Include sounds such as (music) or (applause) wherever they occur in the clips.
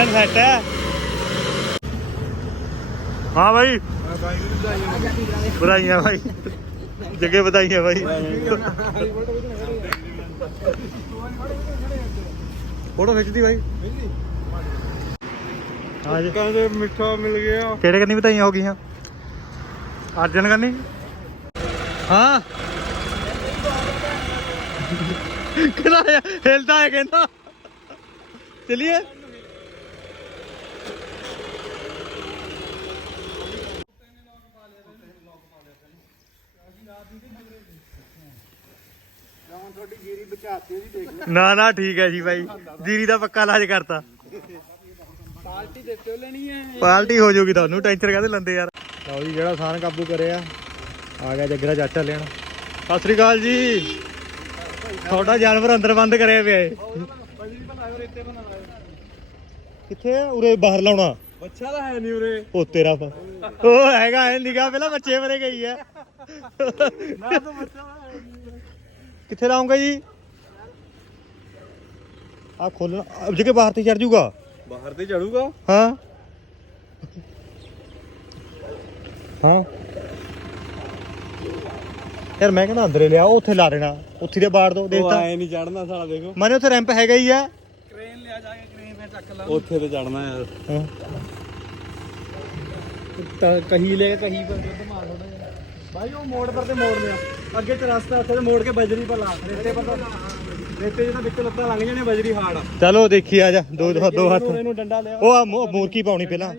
Engine set ਹੈ ਹਾਂ ਭਾਈ ਵਧਾਈਆਂ ਭਾਈ ਜੱਗੇ ਵਧਾਈਆਂ ਭਾਈ ਫੋਟੋ ਖਿੱਚਦੀ ਭਾਈ ਹਾਂ ਜੀ ਕਹਿੰਦੇ ਮਿੱਠਾ ਮਿਲ ਗਿਆ ਕਿਹੜੇ ਕੰਨੀ ਵਧਾਈਆਂ ਹੋ ਗਈਆਂ ਅਰਜਨ ਕੰਨੀ ਹਾਂ ਕਿਹਦਾ ਹੈ ਹਿਲਦਾ ਹੁਣ ਤੁਹਾਡੀ ਜੀਰੀ ਬਚਾਤੀ ਉਹਦੀ ਦੇਖ ਲੈ। ਨਾ ਨਾ ਠੀਕ ਹੈ ਜੀ ਬਾਈ। ਜੀਰੀ ਦਾ ਪੱਕਾ ਇਲਾਜ ਕਰਤਾ। ਪਾਰਟੀ ਦਿੱਤੇ ਲੈਣੀ ਹੈ। ਪਾਲਟੀ ਹੋ ਜਾਊਗੀ ਤੁਹਾਨੂੰ ਟੈਂਸ਼ਨ ਕਾਹਦੇ ਲੰਦੇ ਯਾਰ। ਲਓ ਜੀ ਜਿਹੜਾ ਸਾਨ ਕਾਬੂ ਕਰਿਆ ਆ ਗਿਆ ਜੱਗਰਾ ਚਾਚਾ ਲੈਣ। ਸਤਿ ਸ੍ਰੀ ਅਕਾਲ ਜੀ। ਤੁਹਾਡਾ ਜਾਨਵਰ ਅੰਦਰ ਬੰਦ ਕਰਿਆ ਪਿਆ ਏ। ਕਿੱਥੇ ਆ? ਉਰੇ ਬਾਹਰ ਲਾਉਣਾ? ਬੱਚਾ ਤਾਂ ਹੈ ਨਹੀਂ ਉਰੇ। ਉਹ ਤੇਰਾ ਉਹ ਹੈਗਾ ਹੈ ਨਿਗਾਹ ਪਹਿਲਾਂ ਬੱਚੇ ਮਰੇ ਗਈ ਹੈ ਨਾ ਤਾਂ ਬੱਚਾ ਕਿੱਥੇ ਲਾਉਂਗਾ ਜੀ? ਆ ਖੋਲਣਾ ਅਬ ਜੇ ਬਾਹਰ ਤੇ ਚੜ ਜਾਊਗਾ ਬਾਹਰ ਤੇ ਚੜੂਗਾ ਹਾਂ। ਹਾਂ। ਯਾਰ ਮੈਂ ਕਹਿੰਦਾ ਅੰਦਰੇ ਲਿਆ ਉੱਥੇ ਲਾ ਦੇਣਾ। ਉੱਥੇ ਦੇ ਬਾੜ ਦੋ ਉਹ ਦੇਖਤਾ ਆਏ ਨਹੀਂ ਚੜਨਾ ਸਾਲਾ ਦੇਖੋ। ਮਾਨੇ ਉੱਥੇ ਰੈਂਪ ਹੈਗਾ ਹੀ ਆ। ਕ੍ਰੇਨ ਲਿਆ ਜਾ ਕੇ ਕ੍ਰੇਨ ਤੇ ਚੱਕ ਲਾ। ਉੱਥੇ ਤੇ ਚੜਨਾ ਯਾਰ। ਹਾਂ। ਤਾਂ ਕਹੀ ਲੈ ਕਹੀ ਪਰ ਦੁੱਧ ਮਾਰ ਥੋੜਾ ਭਾਈ ਉਹ ਮੋੜ ਪਰ ਤੇ ਮੋੜ ਲਿਆ। ਅੱਗੇ ਤੇ ਰਸਤਾ ਉੱਥੇ ਤੇ ਮੋੜ ਕੇ ਬਜਰੀ ਪਰ ਲਾ ਰੇਤੇ ਪਰ ਤਾਂ ਰੇਤੇ ਜਿਹਨਾਂ ਵਿੱਚ ਲੱਤਾਂ ਲੰਘ ਜਾਣੇ ਬਜਰੀ ਹਾਰਡ। ਆ ਚਲੋ ਦੇਖੀ ਆ ਜਾ। ਦੋ ਦੋ ਹੱਥ। ਇਹਨੂੰ- ਇਹਨੂੰ ਡੰਡਾ ਲਿਆ। ਉਹ ਆ ਮੋ- ਮੂਰਖੀ ਪਾਉਣੀ ਪਹਿਲਾਂ।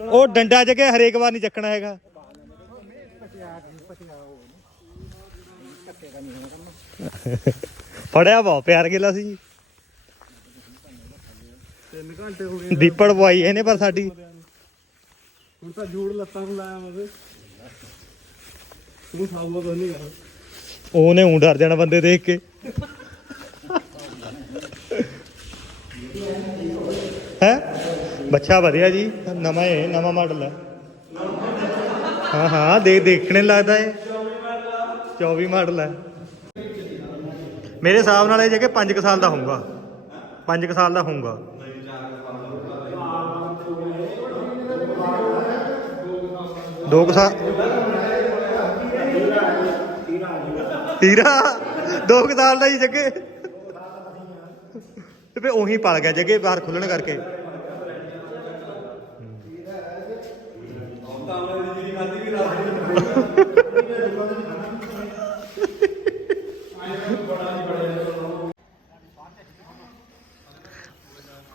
ਉਹ ਡੰਡਾ ਜਗੇ ਹਰੇਕ ਵਾਰ ਨਹੀਂ ਚੱਕਣਾ ਹੈਗਾ। ਫੜਿਆ ਬਹੁਤ ਪਿਆਰ ਗਿਲਾ ਸੀ 3 ਘੰਟੇ ਹੋ ਗਏ। ਦੀਪੜ ਪਵਾਈ ਇਹਨੇ ਪਰ ਸਾਡੀ। ਹੁਣ ਤਾਂ ਜੂੜ ਲੱਤਾਂ ਨੂੰ ਲਾਇਆ ਮਵੇ ਤੂੰ ਸਾਊਗਾ ਤਾਂ ਨਹੀਂ ਗਾ ਉਹਨੇ ਊਂ ਡਰ ਜਾਣਾ ਬੰਦੇ ਦੇਖ ਕੇ। ਹੈ? ਬੱਚਾ ਵਧੀਆ ਜੀ, ਨਵਾਂ ਹੈ ਨਵਾਂ ਮਾਡਲ ਹੈ ਹਾਂ ਹਾਂ, ਦੇ, ਦੇਖਣੇ ਲੱਗਦਾ ਹੈ 24 ਮਾਡਲ ਹੈ ਮੇਰੇ ਹਿਸਾਬ ਨਾਲ ਇਹ ਜੇ ਕਿ 5 ਸਾਲ ਦਾ ਹੋਊਗਾ। 5 ਸਾਲ ਦਾ ਹੋਊਗਾ। ਦੋ ਕੁ ਸਾਲ ਤੀਰਾ। ਦੋ ਕੁ ਸਾਲ ਦਾ ਹੀ ਜੱਗੇ। ਤੇ ਫੇ ਉਹੀ ਪਲ ਗਿਆ ਜੱਗੇ ਬਾਹਰ ਖੁੱਲਣ ਕਰਕੇ।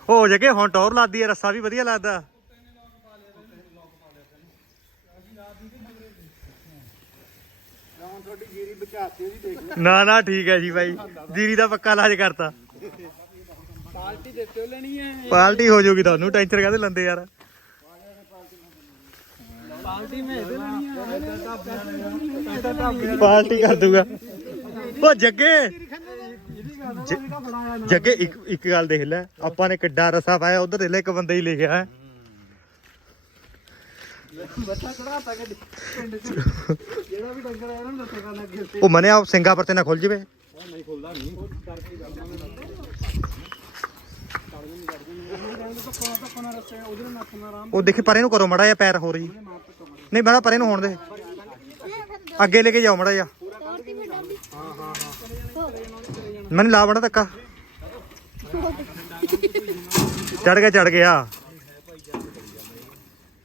ਹੋ ਜਗੇ, ਹੁਣ ਟੌਰ ਲਾਦੀ ਹੈ ਰੱਸਾ ਵੀ ਵਧੀਆ ਲੱਗਦਾ। ਤੁਹਾਡੀ ਜੀਰੀ ਬਚਾਤੀ ਉਹਦੀ ਦੇਖ ਲੈ ਨਾ ਨਾ ਠੀਕ ਹੈ ਜੀ ਬਾਈ। ਜੀਰੀ ਦਾ ਪੱਕਾ ਇਲਾਜ ਕਰਤਾ। ਪਾਰਟੀ ਦਿੱਤੇ ਲੈਣੀ ਹੈ। ਪਾਲਟੀ ਹੋ ਜਾਊਗੀ ਤੁਹਾਨੂੰ ਟੈਂਸ਼ਨ ਕਾਹਦੇ ਲੰਦੇ ਯਾਰ। ਪਾਰਟੀ ਮੈਂ ਇਹਦੇ ਲੈਣੀ ਹੈ। ਪਾਲਟੀ ਕਰ ਦੂਗਾ। ਉਹ ਜੱਗੇ! ਜੱਗੇ ਇੱਕ ਇੱਕ ਗੱਲ ਦੇਖ ਲੈ। ਆਪਾਂ ਨੇ ਕਿੱਡਾ ਰਸਾ ਪਾਇਆ ਉਧਰ ਦੇ ਲੈ ਇੱਕ ਬੰਦਾ ਹੀ ਲਿਖਿਆ ਹੈ। ਬੱਚਾ ਚੜਾਤਾ ਕਿ ਪਿੰਡ ਚ। ਜਿਹੜਾ ਵੀ ਡੰਗਰ ਆਇਆ ਨਾ ਦੱਸੋ ਕਰਨ ਅੱਗੇ ਤੇ। ਉਹ ਮਨਿਆ ਸਿੰਗਾਪੁਰ ਤੇ ਨਾ ਖੁੱਲ ਜਵੇ? ਉਹ ਨਹੀਂ ਖੁੱਲਦਾ ਨਹੀਂ। ਕਰਕੇ ਕਰਦਾ ਮੈਂ ਦੇਖੀ ਪਰੇ ਨੂੰ ਕਰੋ ਮੜਾ ਜਿਹਾ ਪੈਰ ਹੋ ਰਹੀ ਨਹੀਂ ਮੜਾ ਪਰੇ ਨੂੰ ਹੋਣ ਦੇ। ਅੱਗੇ ਲੈ ਕੇ ਜਾਓ ਮੜਾ ਜਿਹਾ। ਮੈਨੂੰ ਲਾ ਬਣਾ ਧੱਕਾ। ਚੜ ਗਿਆ ਚੜ ਗਿਆ।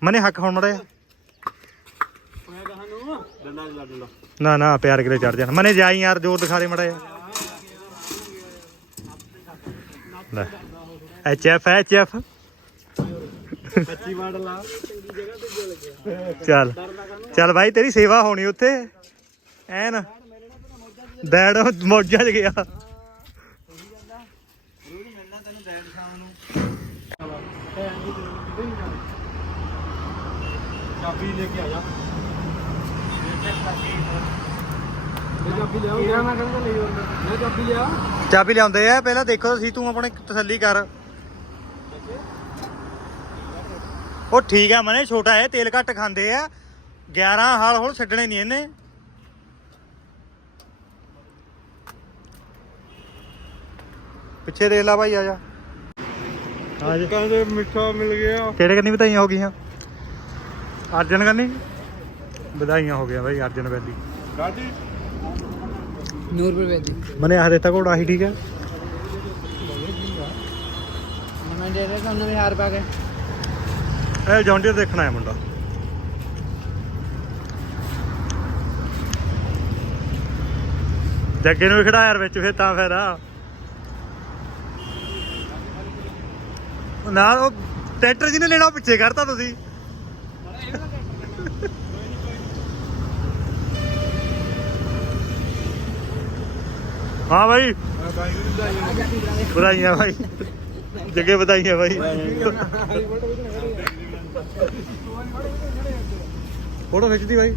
ਮਨੇ ਹੱਕ ਹੁਣ ਮੜਾ। ਮੈਂ ਕਹਾਂ ਨੂੰ ਡੰਡਾ ਜਿਹਾ ਡੰਡਾ ਨਾ ਨਾ ਪਿਆਰ ਕਿਤੇ ਚੜ ਜਾਣ। ਮਨੇ ਜਾਈ ਯਾਰ, ਜ਼ੋਰ ਦਿਖਾ ਦੇ ਮੜਾ। ਲੈ ਐਚ ਐਫ ਐਚ ਐਫ ਕੱਚੀ ਮਾਡਲ ਆ ਚੱਲ ਚੱਲ ਭਾਈ ਤੇਰੀ ਸੇਵਾ ਹੋਣੀ ਉੱਥੇ। ਐਨ ਡੈਡ ਮੌਜਾਂ 'ਚ ਗਿਆ ਰੋਜ਼ ਮਿਲਣਾ ਤੈਨੂੰ ਦੈਨ ਸ਼ਾਮ ਨੂੰ ਚਾਬੀ ਲੈ ਕੇ ਆ ਜਾ ਇਹ ਚਾਬੀ ਲਿਆਓ ਗਿਆ ਮੈਂ ਕਹਿੰਦਾ ਲਈ ਆਉਂਦਾ। ਮੈਂ ਚਾਬੀ ਲਿਆ। ਚਾਬੀ ਲਿਆਉਂਦੇ ਆ ਪਹਿਲਾਂ ਦੇਖੋ ਸੀ ਤੂੰ ਆਪਣੇ ਤਸੱਲੀ ਕਰ। ਉਹ ਠੀਕ ਆ ਮਨੇ ਛੋਟਾ ਹੈ ਤੇਲ ਘੱਟ ਖਾਂਦੇ ਆ। 11 ਹਾਲ ਹੁਣ ਛੱਡਣੇ ਨਹੀਂ ਇਹਨੇ। ਪਿੱਛੇ ਦੇਖ ਲੈ ਭਾਈ ਆ ਜਾ। ਹਾਂ ਜੀ ਕਹਿੰਦੇ ਮਿੱਠਾ ਮਿਲ ਗਿਆ। ਕਿਹੜੇ ਕੰਨੀ ਵਧਾਈਆਂ ਹੋ ਗਈਆਂ। ਅਰਜਨ ਕੰਨੀ ਵਧਾਈਆਂ ਹੋ ਗਿਆ ਬਾਈ ਅਰਜਨ ਵੈਲੀ ਗਾਜੀ ਨੂਰ ਰੁਪਏ ਦੀ ਮਨੇ ਆਹ ਦਿੱਤਾ ਘੋੜਾ ਹੀ ਠੀਕ ਹੈ? ਮੈਂ ਦੇ ਰਿਹਾ ਤੁਹਾਨੂੰ ਵੀ ਹਾਰ ਪਾ ਕੇ। ਇਹ ਜੌਂਡੀਅਰ ਦੇਖਣਾ ਹੈ ਮੁੰਡਾ। ਜੱਗੇ ਨੂੰ ਵੀ ਖੜਾ ਯਾਰ ਵਿੱਚ ਫਿਰ ਤਾਂ ਫਾਇਦਾ ਨਾਲ ਉਹ ਟਰੈਕਟਰ ਜਿਹਨੇ ਲੈਣਾ ਪਿੱਛੇ ਕਰਤਾ ਤੁਸੀਂ। ਹਾਂ ਭਾਈ ਵਧਾਈਆਂ ਭਾਈ ਜੱਗੇ ਵਧਾਈਆਂ ਭਾਈ ਫੋਟੋ ਖਿੱਚਦੀ ਭਾਈ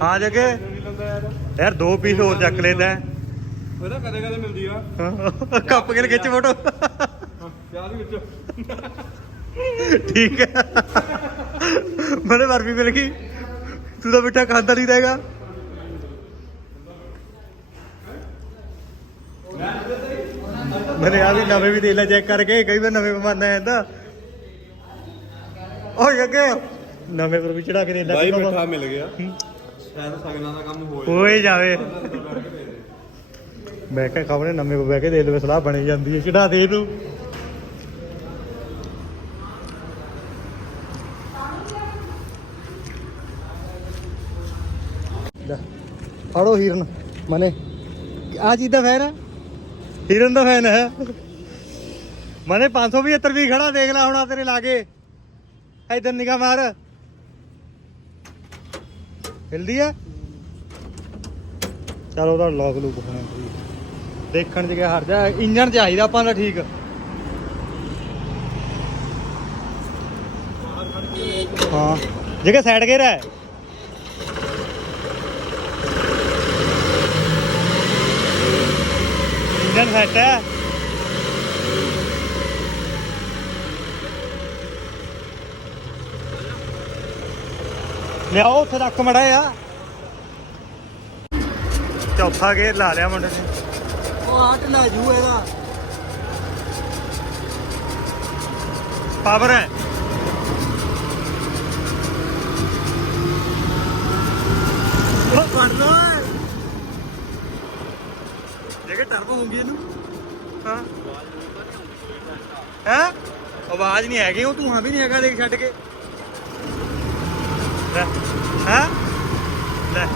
ਹਾਂ ਜੱਗੇ। ਯਾਰ ਦੋ ਪੀਸ ਹੋਰ ਚੱਕ ਲੈਂਦਾ। ਉਹਦਾ ਕਦੇ ਕਦੇ ਮਿਲਦੀ ਆ। ਕੱਪ ਕੇ ਖਿੱਚ ਫੋਟੋ। ਦੇ ਵਿੱਚ। ਠੀਕ ਹੈ ਮੈਨੂੰ ਬਰਫੀ ਮਿਲ ਗਈ। ਤੂੰ ਤਾਂ ਮਿੱਠਾ ਖਾਂਦਾ ਨਹੀਂ ਰਹੇਗਾ। ਮੈਨੇ ਆ ਵੀ ਨਵੇਂ ਵੀ ਦੇ ਲੈ ਚੈੱਕ ਕਰਕੇ ਕਈ ਵਾਰ ਨਵੇਂ ਬਮਾਨਾ ਆਂਦਾ ਓਏ ਅੱਗੇ। ਨਵੇਂ ਪਰ ਵੀ ਚੜਾ ਕੇ ਦੇ ਲੈ ਬਾਈ ਮਿੱਠਾ ਮਿਲ ਗਿਆ। ਸ਼ਾਇਦ ਸਗਨਾਂ ਦਾ ਕੰਮ ਹੋ ਹੋਏ ਜਾਵੇ। ਮੈਂ ਕਿਹਾ ਖਬਰੇ ਨਵੇਂ ਕੋ ਬਹਿ ਕੇ ਦੇ ਲਵੇ ਸਲਾਹ ਬਣੀ ਜਾਂਦੀ ਹੈ ਚੜਾ ਦੇ ਇਹਨੂੰ ਲੈ, ਫੜੋ ਹੀਰਨ ਮਨੇ। ਆ ਚੀਜ਼ ਦਾ ਫੈਨ ਹੈ? ਹੀਰਨ ਦਾ ਫੈਨ ਹੈ। ਮਨੇ 575 ਵੀ ਖੜਾ ਦੇਖ ਲੈ ਹੁਣ ਆ ਤੇਰੇ ਲਾਗੇ। ਇਧਰ ਨਿਗਾਹ ਮਾਰ। ਹਿਲਦੀ ਆ? ਚਲ ਉਹਦਾ ਲੌਕ ਲੂਕ ਹੋਣਾ ਦੇਖਣ ਚ ਗਿਆ ਹਟ ਜਾ ਇੰਜਣ ਚਾਹੀਦਾ ਆਪਾਂ ਦਾ ਠੀਕ। ਹਾਂ ਜਗ੍ਹਾ ਸਾਈਡ ਗੇਰ ਹੈ ਇੰਜਣ ਸੈੱਟ ਹੈ ਲਿਆਓ ਉੱਥੇ ਰੱਖ ਮੜਾ ਆ ਚੌਥਾ ਗੇਰ ਲਾ ਲਿਆ ਮੁੰਡੇ ਨੇ। ਉਹ ਆਟ ਲੈ ਜੂ ਇਹਦਾ। ਪਾਵਰ ਹੈ। ਉਹ ਫੜ ਲੋ। ਜੇਕਰ ਟਰਬੋ ਹੋਊਗੀ ਇਹਨੂੰ। ਹਾਂ। ਹੈ? ਆਵਾਜ਼ ਨਹੀਂ ਹੈਗੀ ਉਹ ਧੂਆਂ ਵੀ ਨਹੀਂ ਹੈਗਾ ਦੇਖ ਛੱਡ ਕੇ। ਲੈ। ਹੈ? ਲੈ।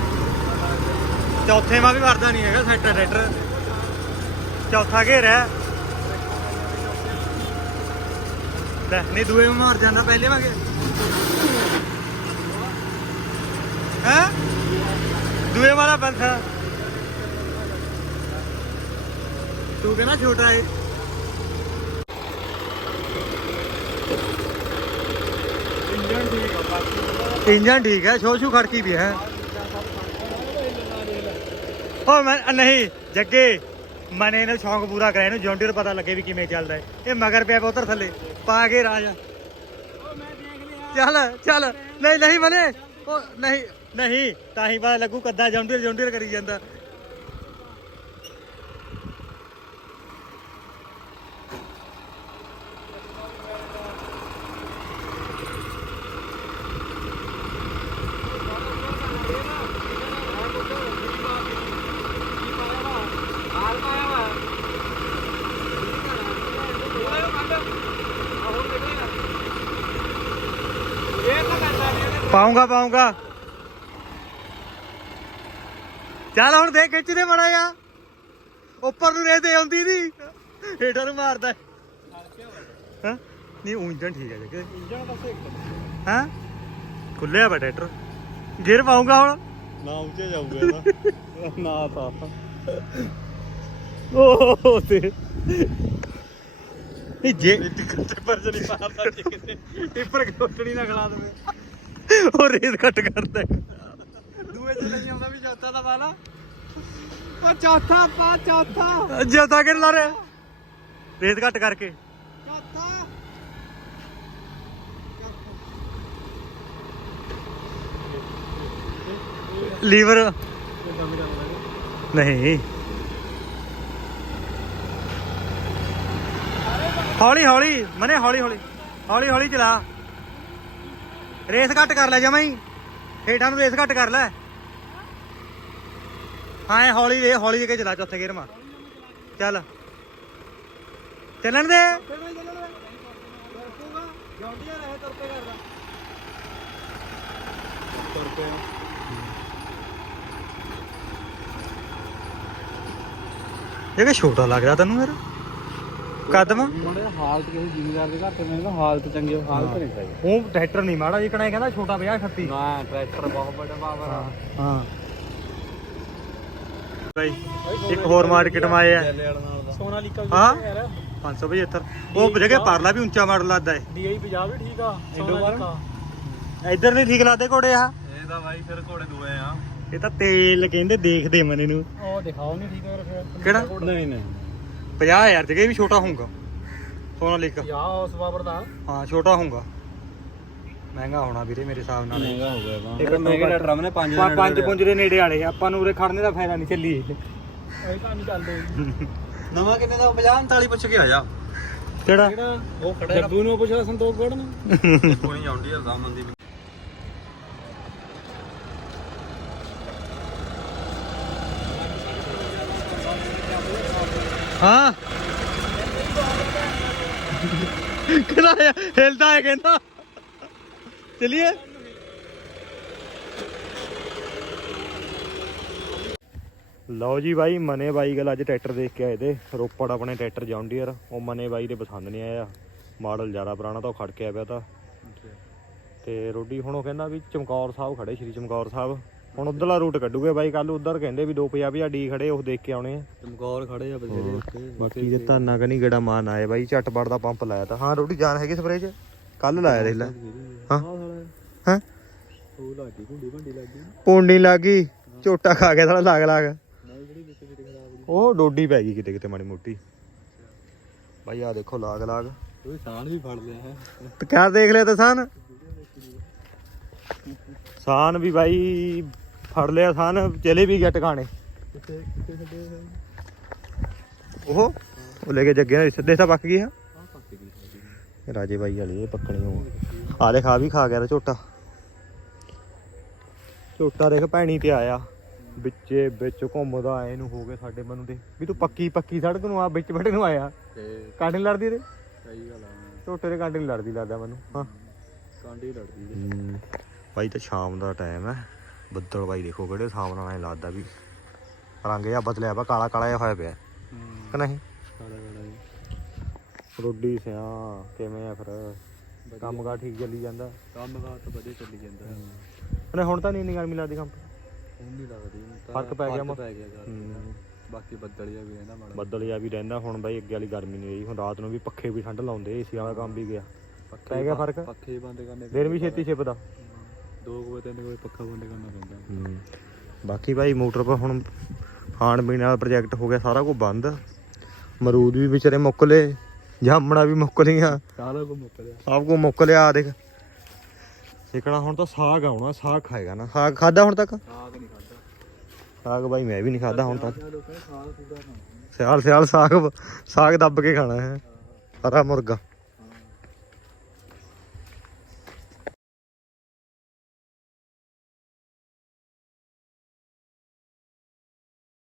ਚੌਥੇ ਮਾ ਵੀ ਵਰਦਾ ਨਹੀਂ ਹੈਗਾ ਸੈਟ ਰੈਟਰ ਚੌਥਾ ਘੇਰਾ ਲੈ, ਨਹੀਂ ਦੂਏ ਨੂੰ ਮਾਰ ਜਾਂਦਾ, ਪਹਿਲੇ ਵਾਂਗੇ। ਹੈ? ਦੂਏ ਵਾਲਾ ਬੰਦਾ ਤੂੰ ਕਹਿੰਦਾ ਛੋਟਾ ਹੈ ਇੰਜਨ ਠੀਕ ਆ, ਬਾਕੀ ਇੰਜਨ ਠੀਕ ਹੈ ਛੋ ਛੂ ਖੜਕੀ ਵੀ ਹੈ। ਹੋ ਮੈਂ ਨਹੀਂ, ਜੱਗੇ, ਮਨੇ ਇਹਨੂੰ ਸ਼ੌਂਕ ਪੂਰਾ ਕਰਿਆ ਇਹਨੂੰ ਜੌਂਡੀਅਰ ਪਤਾ ਲੱਗੇ ਵੀ ਕਿਵੇਂ ਚੱਲਦਾ ਇਹ ਮਗਰ ਪਿਆ ਪਿਆ ਉਧਰ ਥੱਲੇ, ਪਾ ਕੇ ਰਾਜਾ ਚੱਲ ਚੱਲ, ਨਹੀਂ ਨਹੀਂ, ਮਨੇ ਉਹ ਨਹੀਂ ਨਹੀਂ, ਤਾਂ ਹੀ ਪਤਾ ਲੱਗੂ ਕੱਦਾ ਜੌਂਡੀਅਰ ਜੌਂਡੀਅਰ ਕਰੀ ਜਾਂਦਾ। ਪਾਉਂਗਾ ਪਾਉਂਗਾ। ਚੱਲ ਹੁਣ ਦੇ ਖਿੱਚਦੇ ਮੜਾ ਆ ਉੱਪਰ ਨੂੰ ਰੇ ਦੇ ਆਉਂਦੀ ਨਹੀਂ ਹੇਠਾਂ ਨੂੰ ਮਾਰਦਾ। ਹਾਂ? ਨਹੀਂ ਊਂ ਇੰਜਣ ਠੀਕ ਹੈ ਜੱਗੇ ਇੰਜਨ ਬਸ ਇੱਕ ਹਾਂ? ਖੁੱਲਿਆ ਬਾ ਟਰੈਕਟਰ। ਗੇਅਰ ਪਾਉਂਗਾ ਹੁਣ। ਨਾ ਉੱਚੇ ਜਾਊਗਾ ਇਹਦਾ। ਨਾ ਤਾਂ। ਓਹ ਤੇ। ਇਹ ਜੇ ਟਿੱਪਰ ਨਹੀਂ ਮਾਰਦਾ ਕਿਤੇ। ਟਿੱਪਰ ਕੋਟੜੀ ਨਾ ਖਲਾ ਦੇਵੇ। (laughs) ਉਹ ਰੇਸ ਕੱਟ ਕਰਦਾ। ਦੂਏ ਚ ਨਹੀਂ ਆਉਂਦਾ ਵੀ ਚੌਥਾ ਦਾ ਵਾਲਾ। ਉਹ ਚੌਥਾ ਪਾ ਚੌਥਾ ਜ਼ਿਆਦਾ ਕਿ ਲਾ ਰਿਹਾ? ਰੇਸ ਘੱਟ ਕਰਕੇ। ਚੌਥਾ ਲੀਵਰ। ਨਹੀਂ। ਹੌਲੀ ਹੌਲੀ ਮਨੇ ਹੌਲੀ ਹੌਲੀ। ਹੌਲੀ ਹੌਲੀ ਚਲਾ। ਰੇਸ ਘੱਟ ਕਰ ਲੈ ਜਮਾਂ ਹੀ। ਹੇਠਾਂ ਨੂੰ ਰੇਸ ਘੱਟ ਕਰ ਲੈ। ਹਾਂ, ਇਹ ਹੌਲੀ ਰੇ ਹੌਲੀ ਜੇ ਕੇ ਚਲਾ ਚੌਥੇ ਗੇਰ ਮਾ। ਚੱਲ। ਚੱਲਣ ਦੇ। ਜੌਂਡੀਆਂ ਰਹੇ ਤੁਰ ਕਰਦਾ ਤੁਰ ਇਹ ਕਿ ਛੋਟਾ ਲੱਗਦਾ ਤੈਨੂੰ ਯਾਰ। ਕਦਮ? ਮੁੰਡੇ ਹਾਲਤ ਕਿਸੇ ਜ਼ਿਮੀਦਾਰ ਦੇ ਘਰ ਤੇ ਮੈਨੂੰ ਹਾਲਤ ਚੰਗੀ ਹਾਲਤ ਨਹੀਂ ਸਹੀ। ਉਹ ਟਰੈਕਟਰ ਨਹੀਂ ਮਾੜਾ ਜਿਕਣਾ ਕਹਿੰਦਾ ਛੋਟਾ 50 38 ਨਾ ਟਰੈਕਟਰ ਬਹੁਤ ਵੱਡਾ ਪਾਵਰ ਆ। ਹਾਂ। ਬਾਈ ਇੱਕ ਹੋਰ ਮਾਰਕੀਟ ਮਾ ਆਏ ਆ ਸੋਨਾ ਲੀਕਾ ਹਾਂ? ਯਾਰ 575 ਉਹ ਜਗ੍ਹਾ ਪਰਲਾ ਵੀ ਉੱਚਾ ਮਾਡਲ ਲੱਗਦਾ ਏ ਡੀਆਈ 50 ਵੀ ਠੀਕ ਆ ਸੋਨਾ ਲੀਕਾ। ਇੱਧਰ ਨਹੀਂ ਠੀਕ ਲੱਗਦੇ ਘੋੜੇ ਆ। ਇਹ ਤਾਂ ਬਾਈ ਫਿਰ ਘੋੜੇ ਦੂਏ ਆ। ਇਹ ਤਾਂ ਤੇਲ ਕਹਿੰਦੇ ਦੇਖਦੇ ਮਨੇ ਨੂੰ। ਉਹ ਦਿਖਾਓ ਨਹੀਂ ਠੀਕ ਆ ਫਿਰ। ਕਿਹੜਾ? ਨਹੀਂ ਨਹੀਂ। 50000 ਜਗ੍ਹਾ ਵੀ ਛੋਟਾ ਹੋਊਗਾ। ਸੋਨਾ ਲਿਕ। ਯਾ ਉਸ ਪਾਵਰ ਦਾ। ਹਾਂ ਛੋਟਾ ਹੋਊਗਾ। ਮਹਿੰਗਾ ਹੋਣਾ ਵੀਰੇ ਮੇਰੇ ਹਿਸਾਬ ਨਾਲ। ਮਹਿੰਗਾ ਹੋ ਗਿਆ ਤਾਂ। ਇੱਕ ਮਹਿੰਗੇ ਡਾਕਟਰ ਆਮਨੇ 5 ਪੰਜ ਪੰਜ ਪੁੰਜ ਦੇ ਨੇੜੇ ਵਾਲੇ ਆਪਾਂ ਨੂੰ ਉਰੇ ਖੜਨੇ ਦਾ ਫਾਇਦਾ ਨਹੀਂ ਚੱਲੀ ਇਹ ਤਾਂ ਨਹੀਂ ਚੱਲਦੇ। ਨਵਾਂ ਕਿੰਨੇ ਦਾ? 50 39 ਪੁੱਛ ਕੇ ਆਇਆ। ਕਿਹੜਾ? ਕਿਹੜਾ ਉਹ ਖੜਾ ਜੱਗੂ ਨੂੰ ਪੁੱਛਦਾ ਸੰਤੋਖ ਗੜ ਨੂੰ। ਕੋਈ ਆਉਂਦੀ ਆ ਜ਼ਾਮਨ ਹਾਂ। ਕਿਹੜਾ? ਹਿਲਦਾ ਹੈ ਕਹਿੰਦਾ। ਚਲਿਏ। ਲਓ ਜੀ ਬਾਈ ਮਨੇ ਬਾਈ ਗੱਲ ਅੱਜ ਟਰੈਕਟਰ ਦੇਖ ਕੇ ਆਏ ਤੇ। ਰੋਪੜ ਆਪਣੇ ਟਰੈਕਟਰ ਜੌਂਡੀਅਰ ਉਹ ਮਨੇ ਬਾਈ ਦੇ ਪਸੰਦ ਨਹੀਂ ਆਇਆ। ਮਾਡਲ ਜ਼ਿਆਦਾ ਪੁਰਾਣਾ ਤਾਂ ਉਹ ਖੜ ਕੇ ਆ ਪਿਆ ਤਾਂ। ਤੇ ਰੋਡੀ ਹੁਣ ਉਹ ਕਹਿੰਦਾ ਵੀ ਚਮਕੌਰ ਸਾਹਿਬ ਖੜੇ ਸ਼੍ਰੀ ਚਮਕੌਰ ਸਾਹਿਬ। ਹੁਣ ਉਧਰਲਾ ਰੂਟ ਕੱਢੂਗੇ ਬਾਈ ਕੱਲ ਉਧਰ ਕਹਿੰਦੇ ਵੀ 250 ਡੀ ਖੜੇ ਉਹ ਦੇਖ ਕੇ ਆਉਣੇ ਆ। ਚਮਕੌਰ ਖੜੇ ਆ ਬਥੇਰੇ ਉੱਤੇ ਬਾਕੀ ਦੇ ਧਾਨਾ ਕਨੀ ਗੜਾ ਮਾਨ ਆਏ ਬਾਈ ਝਟਪੜ ਦਾ ਪੰਪ ਲਾਇਆ ਤਾਂ। ਹਾਂ ਰੋਟੀ ਜਾਨ ਹੈਗੀ ਸਪਰੇ ਚ? ਕੱਲ ਲਾਇਆ ਦੇਖ ਲੈ। ਹਾਂ। ਹਾਂ? ਉਹ ਲੱਗੀ ਭੰਡੀ ਲੱਗੀ ਪੌਂਡੀ ਲੱਗੀ ਝੋਟਾ ਖਾ ਗਿਆ ਸਾਲਾ ਲਾਗ ਲਾਗ। ਉਹ ਡੋਡੀ ਪੈ ਗਈ ਕਿਤੇ ਕਿਤੇ ਮਾੜੀ ਮੋਟੀ। ਬਾਈ ਆ ਦੇਖੋ ਲਾਗ ਲਾਗ। ਉਹ ਸਾਨ ਵੀ ਫੜ ਲਿਆ ਹੈ। ਤੇ ਕਿਆ ਦੇਖ ਲਿਆ ਤੇ ਸਾਨ। ਸਾਨ ਵੀ ਬਾਈ ਫੜ ਲਿਆ ਸਾਨ ਚਲੇ ਵੀ ਗਿਆ ਟਿਕਾਣੇ। ਉਹ? ਉਹ ਲੈ ਕੇ ਜੱਗੇ ਨਾਲ ਸਿੱਧੇ ਤਾਂ ਪੱਕ ਗਿਆ ਆ। ਗਈ ਰਾਜੇ ਬਾਈ ਵਾਲੀ ਇਹ ਪੱਕਣੀ ਹੋ ਆ ਦੇਖ ਆ ਵੀ ਖਾ ਗਿਆ ਤਾਂ ਝੋਟਾ। ਝੋਟਾ ਦੇਖ ਭੈਣੀ ਤੇ ਆਇਆ। ਵਿੱਚੇ ਵਿੱਚ ਘੁੰਮਦਾ ਆਏ ਨੂੰ ਹੋ ਗਏ ਸਾਡੇ ਮਨੂੰ ਦੇ। ਵੀ ਤੂੰ ਪੱਕੀ ਪੱਕੀ ਸੜਕ ਨੂੰ ਆ ਵਿੱਚ ਬੜੇ ਨੂੰ ਆਇਆ। ਤੇ ਕਾਂਡੇ ਲੜਦੀ ਤੇ ਸਹੀ ਗੱਲ ਆ। ਝੋਟੇ ਦੇ ਕਾਂਡੇ ਲੜਦੀ ਲੱਗਦਾ ਮੈਨੂੰ। ਹਾਂ। ਕਾਂਡੀ ਲੜਦੀ। ਬਾਈ ਤਾਂ ਸ਼ਾਮ ਦਾ ਟਾਈਮ ਹੈ ਬੱਦਲ ਬਾਈ ਦੇਖੋ ਕਿਹੜੇ ਹਿਸਾਬ ਨਾਲ ਐ ਲੱਗਦਾ ਵੀ। ਰੰਗ ਜਿਹਾ ਬਦਲਿਆ ਵਾ ਕਾਲਾ ਕਾਲਾ ਜਿਹਾ ਹੋਇਆ ਪਿਆ। ਕਿ ਨਹੀਂ। ਰੋਡੀ ਸਿਆ ਕਿਵੇਂ ਆ ਫਿਰ? ਕੰਮ ਕਾ ਠੀਕ ਚੱਲੀ ਜਾਂਦਾ? ਕੰਮ ਦਾ ਤਾਂ ਵਧੀਆ ਚੱਲੀ ਜਾਂਦਾ। ਹੁਣ ਤਾਂ ਨਹੀਂ ਇੰਨੀ ਗਰਮੀ ਲੱਗਦੀ ਕੰਮ ਹੁਣ ਨਹੀਂ ਲੱਗਦੀ ਫ਼ਰਕ ਪੈ ਗਿਆ ਪੈ ਗਿਆ ਬਾਕੀ ਬੱਦਲੀਆ ਵੀ ਰਹਿੰਦਾ ਮਾੜਾ। ਬੱਦਲ ਜਿਹਾ ਵੀ ਰਹਿੰਦਾ ਹੁਣ ਬਾਈ ਅੱਗੇ ਵਾਲੀ ਗਰਮੀ ਨਹੀਂ ਰਹੀ। ਹੁਣ ਰਾਤ ਨੂੰ ਵੀ ਪੱਖੇ ਵੀ ਠੰਡ ਲਾਉਂਦੇ ਏਸੀ ਵਾਲਾ ਕੰਮ ਵੀ ਗਿਆ। ਪੱਖੇ ਪੈ ਗਿਆ ਫ਼ਰਕ? ਪੱਖੇ ਬੰਦ ਕਰਨੇ ਦਿਨ ਵੀ ਛੇਤੀ ਛਿਪਦਾ। ਦੋ ਕੁ ਵਜੇ ਤਿੰਨ ਕੁ ਵਜੇ ਪੱਖਾ ਬੰਦ ਕਰਨਾ ਪੈਂਦਾ। ਬਾਕੀ ਭਾਈ ਮੋਟਰ 'ਪਰ ਹੁਣ ਖਾਣ ਪੀਣ ਵਾਲਾ ਪ੍ਰੋਜੈਕਟ ਹੋ ਗਿਆ ਸਾਰਾ ਕੁਝ ਬੰਦ। ਮਰੂਦ ਵੀ ਵਿਚਾਰੇ ਮੁੱਕ ਲਏ ਜਾਮਣਾ ਵੀ ਮੁੱਕ ਲਈਆਂ। ਸਾਰਾ ਕੁ ਮੁੱਕ ਗਿਆ ਸਭ ਕੁਝ ਮੁੱਕ ਲਿਆ ਆ ਦੇਖ। ਸਿੱਕਣਾ ਹੁਣ ਤਾਂ ਸਾਗ ਆਉਣਾ ਸਾਗ ਖਾਏਗਾ ਨਾ। ਸਾਗ ਖਾਦਾ ਹੁਣ ਤੱਕ? ਸਾਗ ਨਹੀਂ ਖਾਦਾ ਸਾਗ ਬਾਈ ਮੈਂ ਵੀ ਨਹੀਂ ਖਾਦਾ ਹੁਣ ਤੱਕ। ਲੋਕਾਂ ਨੇ ਸਾਗ ਸੁਧਾ ਖਾਣਾ। ਸਿਆਲ ਸਿਆਲ ਸਾਗ ਸਾਗ ਦੱਬ ਕੇ ਖਾਣਾ ਹੈ। ਹਰਾ ਮੁਰਗਾ।